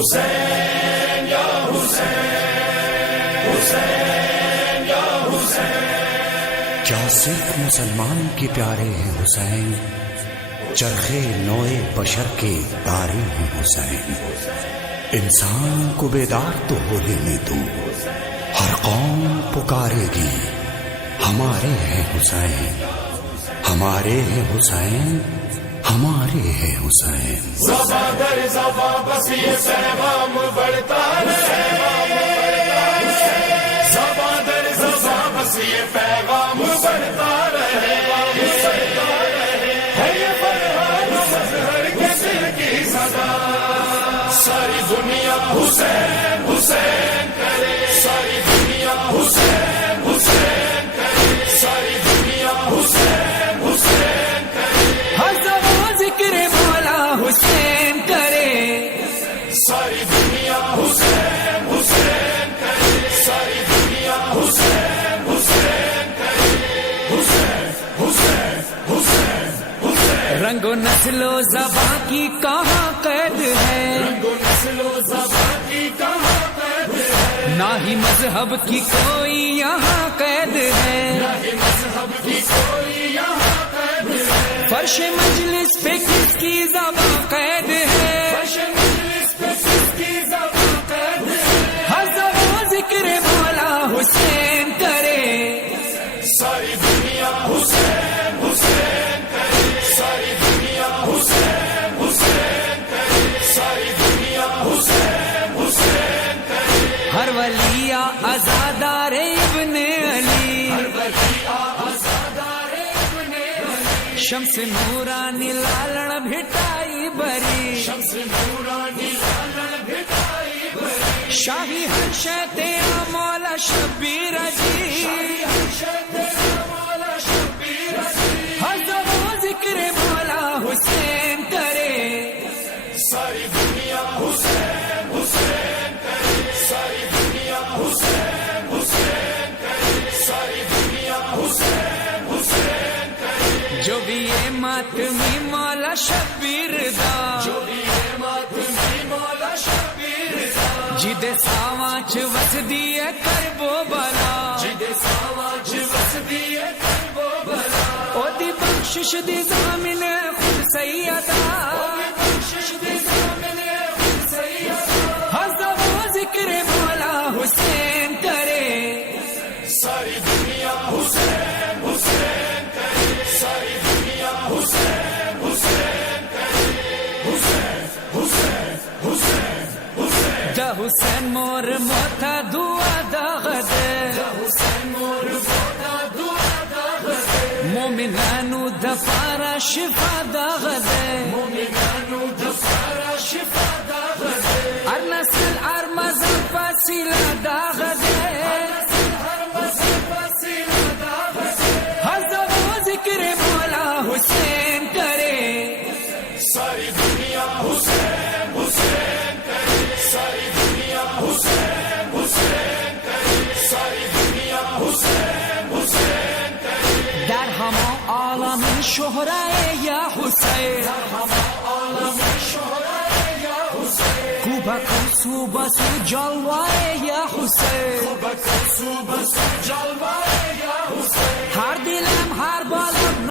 حسین یا حسین، حسین یا حسین۔ کیا صرف مسلمان کے پیارے ہیں حسین؟ چرخے نوئے بشر کے تارے ہیں حسین۔ انسان کو بیدار تو ہو لینے دو، ہر قوم پکارے گی ہمارے ہیں حسین، ہمارے ہیں حسین، ہمارے ہیں حسین۔ زباں در زباں بس یہ پیغام بڑھتا رہے، زباں در زباں بس یہ پیغام بڑھتا رہے، ہے یہ فرحان مظہر کے سر کی صدا، ساری دنیا حسین حسین کرے، ساری دنیا حسین حسین کرے، ساری دنیا حسین حسین کرے، ہر زبان ذکر مولا حسین کرے، ساری دنیا حسین حسین کرے، ساری دنیا حسین حسین کرے، حسین حسین حسین حسین۔ رنگ و نسل و زباں کی کہاں قید ہے، رنگ و نسل و زباں کی کہاں قید ہے، نہ ہی مذہب کی کوئی یہاں قید ہے، نہ ہی مذہب کی کوئی یہاں قید ہے، فرش مجلس پہ کس کی زباں قید ہے، فرش مجلس پہ کس کی زباں قید ہے، ہر زبان ذکر مولا حسین کرے، ساری دنیا حسین حسین کرے، ساری دنیا حسین حسین کرے، ساری دنیا حسین حسین کرے، ہر ولی عزادار ابن علی، ہر ولی آزادار ابن علی، شمس نورانی لالن بھٹائی بری، شمس نورانی لالن بھٹائی بری، شاہی ہر شہ مولا شبیر جی، مولا شبیر علی، ہر زبان ذکر مولا حسین کرے، ساری دنیا حسین حسین کرے، ساری دنیا حسین حسین کرے، ساری دنیا حسین حسین کرے، جو بھی یہ ماتمی مولا شبیر دا، جو بھی ہے ماتمی مولا شبیر دا، جد ساواں چ وس دیے کربو بلا، جد ساواج وسدی کربو بلا، او دی بخشش دی ضامن خود سیدا، بخشش دی زامن خود سیدا، ہر زبان ذکر مولا حسین کرے، ساری دنیا حسین حسین کرے، ساری دنیا حسین حسین کرے، حسین حسین حسین حسین، جا حسین مور موتا دعا دا غدے، حسین مور بودا دعا دا غدے، مومنانو دفارا شفا دا غدے، مومنانو دفارا شفا دا غدے، ار نسل ار مذہب فصیلہ دا غدے، ہر مذہب وسیلہ دا غدے، ہر زبان ذکر مولا حسین کرے، ساری دنیا حسین حسین کرے، ساری دنیا حسین حسین کرے، ساری دنیا حسین حسین کرے، در ہما عالم شہرائے یا حسین، ہم عالم شہرائے یا حسین، کو بکو بسو جلوائے یا حسین، بکر صوبہ سے جلوائے یا حسین، ہر دلم ہر بالم